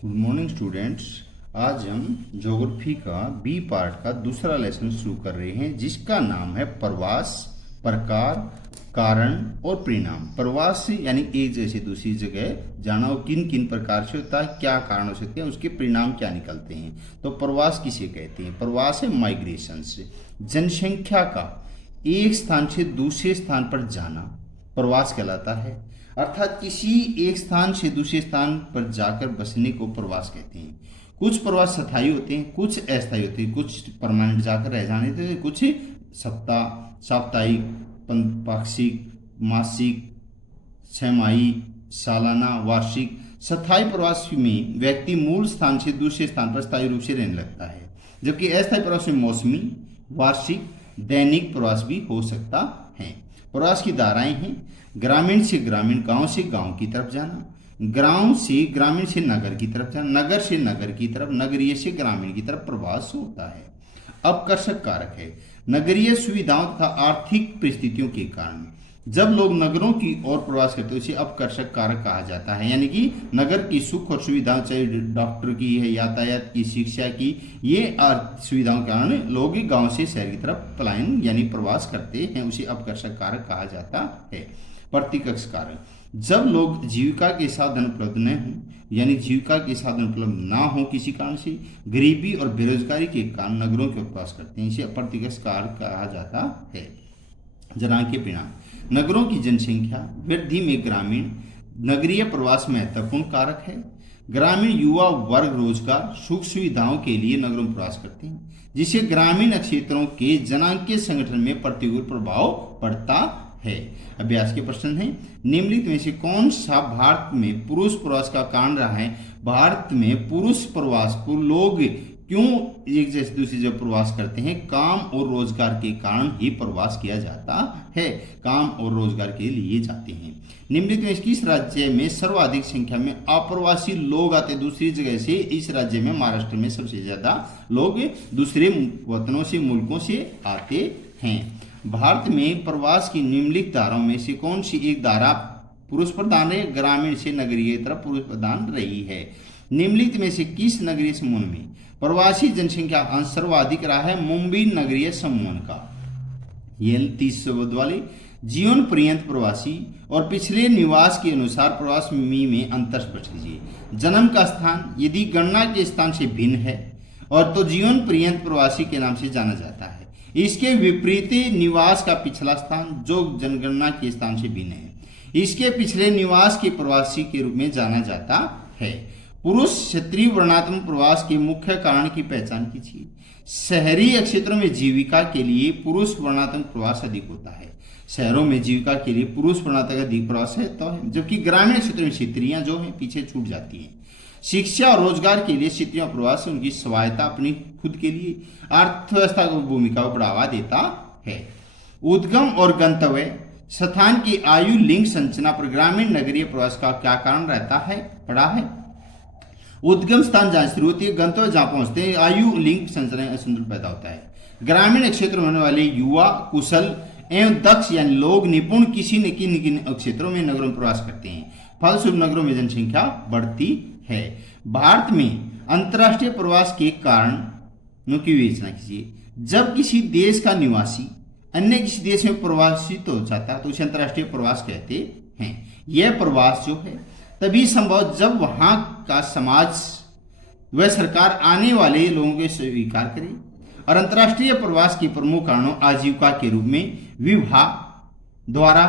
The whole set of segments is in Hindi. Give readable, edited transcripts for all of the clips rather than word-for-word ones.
Good morning students. आज हम ज्योग्राफी का बी पार्ट का दूसरा लेसन शुरू कर रहे हैं जिसका नाम है प्रवास, प्रकार, कारण और परिणाम। प्रवास यानी एक जगह से दूसरी जगह जाना और किन किन प्रकार से होता है, क्या कारण हो सकते हैं, उसके परिणाम क्या निकलते हैं। तो प्रवास किसे कहते हैं? प्रवास है माइग्रेशन से, जनसंख्या का एक स्थान से दूसरे स्थान पर जाना प्रवास कहलाता है। अर्थात किसी एक स्थान से दूसरे स्थान पर जाकर बसने को प्रवास कहते हैं। कुछ प्रवास स्थायी होते हैं, कुछ अस्थायी होते हैं, कुछ परमानेंट जाकर रह जाने देते हैं, कुछ सप्ताह, साप्ताहिक, पाक्षिक, मासिक, छमाही, सालाना, वार्षिक। स्थायी प्रवास में व्यक्ति मूल स्थान से दूसरे स्थान पर स्थायी रूप से रहने लगता है, जबकि अस्थायी प्रवास में मौसमी, वार्षिक, दैनिक प्रवास भी हो सकता है। प्रवास की धाराएं हैं: ग्रामीण से ग्रामीण, गांव से गांव की तरफ जाना, गांव से ग्रामीण से नगर की तरफ जाना, नगर से नगर की तरफ, नगरीय से ग्रामीण की तरफ प्रवास होता है। अपकर्षक कारक है: नगरीय सुविधाओं तथा आर्थिक परिस्थितियों के कारण जब लोग नगरों की ओर प्रवास करते हैं उसे अपकर्षक कारक कहा जाता है। यानी कि नगर की सुख और सुविधाओं, चाहे डॉक्टर की है, यातायात की, शिक्षा की, ये सुविधाओं के कारण लोग गांव से शहर की तरफ पलायन यानी प्रवास करते हैं, उसे अपकर्षक कारक कहा जाता है। प्रतिकर्ष कारक: जब लोग जीविका के साधन उपलब्ध न हो, यानी जीविका के साधन उपलब्ध ना हो, किसी कारण से गरीबी और बेरोजगारी के कारण नगरों के प्रवास करते हैं, इसे प्रतिकर्ष कारक कहा जाता है। जनांकीय परिणाम: नगरों की जनसंख्या वृद्धि में ग्रामीण नगरीय प्रवास महत्वपूर्ण कारक है। ग्रामीण युवा वर्ग रोजगार, सुख सुविधाओं के लिए नगरों में प्रवास करते हैं, जिससे ग्रामीण क्षेत्रों के जनांकीय संगठन में प्रतिकूल प्रभाव पड़ता है। अभ्यास के प्रश्न हैं: निम्नलिखित में से कौन सा भारत में पुरुष प्रवास का कारण रहा है? भारत में पुरुष प्रवास को लोग क्यों एक जैसे दूसरी जगह प्रवास करते हैं? काम और रोजगार के कारण ही प्रवास किया जाता है, काम और रोजगार के लिए जाते हैं। निम्नलिखित में किस राज्य में सर्वाधिक संख्या में अप्रवासी लोग आते हैं दूसरी जगह से? इस राज्य में महाराष्ट्र में सबसे ज्यादा लोग दूसरे वतनों से, मुल्कों से आते हैं। भारत में प्रवास की निम्नलिखित धाराओं में से कौन सी एक धारा पुरुष प्रधान है? ग्रामीण से नगरीय की तरफ पुरुष प्रधान रही है। निम्नलिखित में से किस नगरीय समूह में प्रवासी जनसंख्या अंश सर्वाधिक रहा है? मुंबई नगरीय समूह का। ये 30 शब्द वाले जीवन पर्यंत प्रवासी और पिछले निवास के अनुसार प्रवास में अंतर स्पष्ट कीजिए। जन्म का स्थान यदि गणना के स्थान से भिन्न है और तो जीवन पर्यंत प्रवासी के नाम से जाना जाता है। इसके विपरीत निवास का पिछला स्थान जो जनगणना के स्थान से भिन्न है, इसके पिछले निवास के प्रवासी के रूप में जाना जाता है। पुरुष क्षेत्रीय वर्णात्मक प्रवास के मुख्य कारण की पहचान कीजिए। शहरी क्षेत्रों में जीविका के लिए पुरुष वर्णात्मक प्रवास अधिक होता है। शहरों में जीविका के लिए पुरुष वर्णात्मक अधिक प्रवास है, जबकि ग्रामीण क्षेत्रों में स्त्रियां जो है पीछे छूट जाती हैं। शिक्षा और रोजगार के लिए स्त्रियों प्रवास उनकी स्वायत्ता अपनी खुद के लिए अर्थव्यवस्था को भूमिका को बढ़ावा देता है। उद्गम और गंतव्य स्थान की आयु लिंग संरचना पर ग्रामीण नगरीय प्रवास का क्या कारण रहता है? पढ़ा है। उद्गम स्थान जहां शुरू होती है, गंतव्य जहां पहुंचते हैं, आयु लिंग संरचना असंतुलन पैदा होता है। ग्रामीण क्षेत्र में होने वाले युवा कुशल एवं दक्ष यानी लोग निपुण किसी न किन क्षेत्रों में नगरों में प्रवास करते हैं, फलस्वरूप नगरों में जनसंख्या बढ़ती है। भारत में अंतर्राष्ट्रीय प्रवास के कारणों की विवेचना कीजिए। जब किसी देश का निवासी अन्य किसी देश में प्रवासित हो जाता है तो उसे अंतर्राष्ट्रीय प्रवास कहते हैं। यह प्रवास जो है तभी संभव जब वहां का समाज व सरकार आने वाले लोगों को स्वीकार करे। और अंतर्राष्ट्रीय प्रवास के प्रमुख कारणों आजीविका के रूप में विवाह द्वारा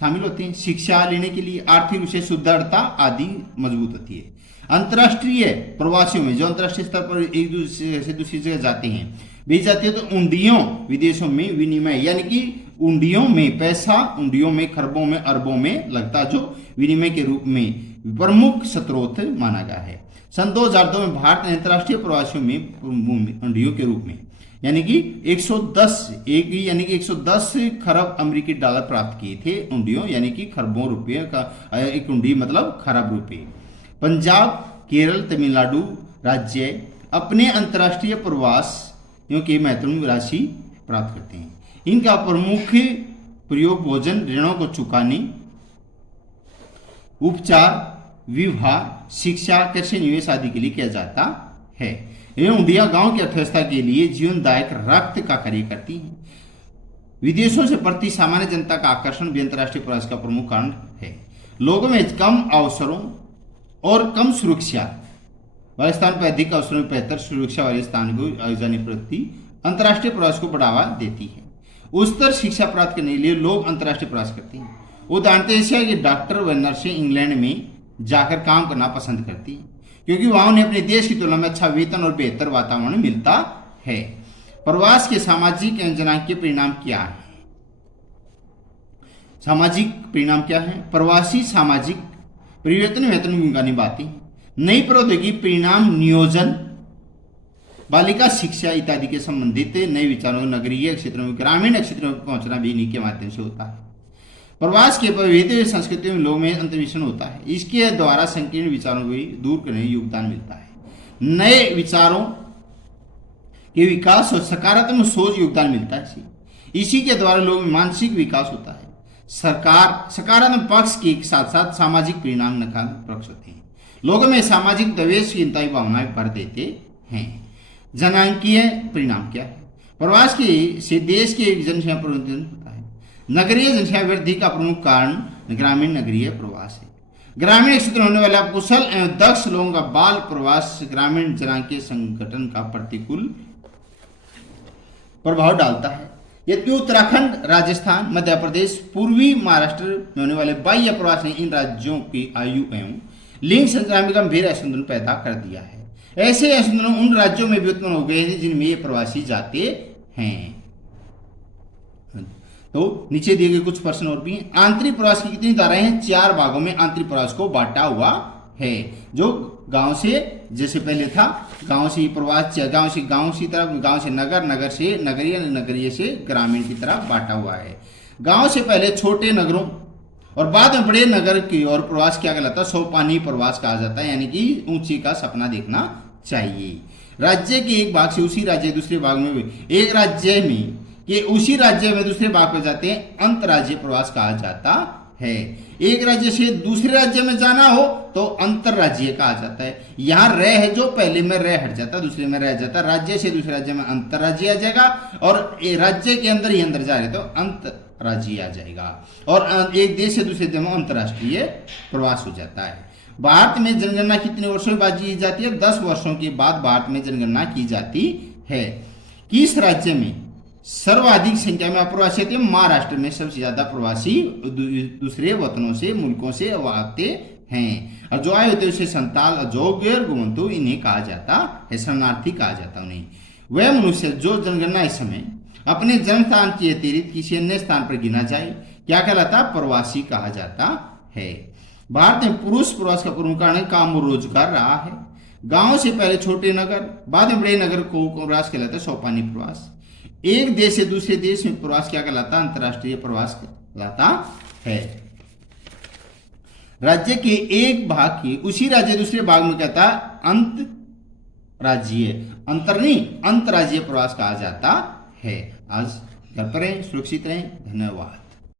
शामिल होते हैं, शिक्षा लेने के लिए, आर्थिक रूप से सुदृढ़ता आदि मजबूत होती है। अंतर्राष्ट्रीय प्रवासियों में जो अंतर्राष्ट्रीय स्तर पर एक दूसरे से दूसरी जगह जाते हैं, भेज जाती है, तो उंडियों विदेशों में विनिमय यानी कि उंडियों में पैसा, उंडियों में खरबों में अरबों में लगता, जो विनिमय के रूप में प्रमुख स्रोत माना गया है। सन 2002 में भारत ने अंतर्राष्ट्रीय प्रवासियों में उंडियों के रूप में यानी कि 110 खरब अमेरिकी डॉलर प्राप्त किए थे। उंडियों यानी कि खरबों रुपये का एक उंडी मतलब खरब रुपये। पंजाब, केरल, तमिलनाडु राज्य अपने अंतर्राष्ट्रीय प्रवासियों की महत्वपूर्ण राशि प्राप्त करते हैं। इनका प्रमुख प्रयोग भोजन, ऋणों को चुकाने, उपचार, विवाह, शिक्षा, कृषि, निवेश आदि के लिए किया जाता है। एवं हुंडियां गांव की अर्थव्यवस्था के लिए जीवनदायक रक्त का कार्य करती है। विदेशों से प्रति सामान्य जनता का आकर्षण भी अंतर्राष्ट्रीय प्रवास का प्रमुख कारण है। लोगों में कम अवसरों और कम सुरक्षा वाले स्थान पर अधिक अवसरों में बेहतर सुरक्षा वाले स्थान को आयोजन प्रवृत्ति अंतर्राष्ट्रीय प्रवास को बढ़ावा देती है। उच्चतर शिक्षा प्राप्त करने के लिए लोग अंतर्राष्ट्रीय प्रवास करते हैं। उदाहरण ऐसे है कि डॉक्टर व नर्सें इंग्लैंड में जाकर काम करना पसंद करती हैं, क्योंकि वहां उन्हें अपने देश की तुलना में अच्छा वेतन और बेहतर वातावरण मिलता है। प्रवास के सामाजिक एवं जनांगीय परिणाम क्या है? सामाजिक परिणाम क्या है? प्रवासी सामाजिक परिवर्तन में महत्वपूर्ण भूमिका निभाते हैं। नई प्रौद्योगिकी, परिणाम नियोजन, बालिका शिक्षा इत्यादि के संबंधित नए विचारों नगरीय क्षेत्रों में, ग्रामीण क्षेत्रों में पहुंचना भी इन्हीं के माध्यम से होता है। प्रवास के विविध संस्कृतियों में लोगों में अंतर्वेशन होता है। इसके द्वारा संकीर्ण विचारों को दूर करने में योगदान मिलता है। नए विचारों के विकास और सकारात्मक सोच योगदान मिलता है। इसी के द्वारा लोगों में मानसिक विकास होता है। सरकार सकारात्मक पक्ष के साथ साथ सामाजिक परिणाम नकारात्मक पक्ष होते हैं। लोगों में सामाजिक द्वेषहीनता की भावनाएं भर देते हैं। जनांगीय परिणाम क्या है? प्रवास के से देश के जनसंख्या परिवर्तन होता है। नगरीय जनसंख्या वृद्धि का प्रमुख कारण ग्रामीण नगरीय प्रवास है। ग्रामीण क्षेत्र में होने वाला कुशल एवं दक्ष लोगों का बाल प्रवास ग्रामीण जनांगीय संगठन का प्रतिकूल प्रभाव डालता है। यद्यपि उत्तराखंड, राजस्थान, मध्य प्रदेश, पूर्वी महाराष्ट्र में होने वाले बाह्य प्रवास ने इन राज्यों की आयु एवं लिंग संचार में गंभीर असंतुलन पैदा कर दिया है। ऐसे असंतुलन उन राज्यों में भी उत्पन्न हो गए हैं जिनमें ये प्रवासी जाते हैं। तो नीचे दिए गए कुछ प्रश्न और भी हैं। आंतरिक प्रवास की कितनी धाराएं हैं? 4 भागों में आंतरिक प्रवास को बांटा हुआ है। जो गांव से, जैसे पहले था गांव से प्रवास, गांव से तरफ, गांव से नगर, नगर से नगरीय, नगरीय से ग्रामीण की तरफ बांटा हुआ है। गांव से पहले छोटे नगरों और बाद में बड़े नगर की ओर प्रवास क्या कहलाता है? सोपानी प्रवास कहा जाता है, यानी कि ऊंची का सपना देखना चाहिए। राज्य के एक भाग से उसी राज्य दूसरे भाग में, एक राज्य में कि उसी राज्य में दूसरे भाग पर जाते हैं, अंतर्राज्यीय प्रवास कहा जाता है। एक राज्य से दूसरे राज्य में जाना हो तो अंतर्राज्यीय कहा जाता है। यहाँ रह है जो पहले में रह हट जाता, दूसरे में रह जाता, राज्य से दूसरे राज्य में अंतर्राज्यीय आ जाएगा, और राज्य के अंदर ही अंदर जा रहे तो अंतर्राज्यीय आ जाएगा, और एक देश से दूसरे देश में अंतर्राष्ट्रीय प्रवास हो जाता है। भारत में जनगणना कितने वर्षों के बाद की जाती है? 10 वर्षों के बाद भारत में जनगणना की जाती है। किस राज्य में सर्वाधिक संख्या में अप्रवासी आते हैं? महाराष्ट्र में सबसे ज्यादा प्रवासी दूसरे वतनों से, मुल्कों से आते हैं, और जो आए होते हैं उसे संताल, अजोग्य और गुमंतु इन्हें कहा जाता है, शरणार्थी कहा जाता उन्हें। वह मनुष्य जो जनगणना इस समय अपने जन्म स्थान के अतिरिक्त किसी अन्य स्थान पर गिना जाए क्या कहलाता? प्रवासी कहा जाता है। भारत में पुरुष प्रवास का प्रमुख कारण काम और रोजगार रहा है। गांव से पहले छोटे नगर, बाद में बड़े नगर को प्रवास कहलाता है, सोपानी प्रवास। एक देश से दूसरे देश में प्रवास क्या कहलाता? अंतर्राष्ट्रीय प्रवास कहलाता है। राज्य के एक भाग की उसी राज्य दूसरे भाग में कहता अंतर्राज्यीय, अंतर नहीं अंतर्राज्यीय प्रवास कहा जाता है। आज घर पर रहें, सुरक्षित रहें, धन्यवाद।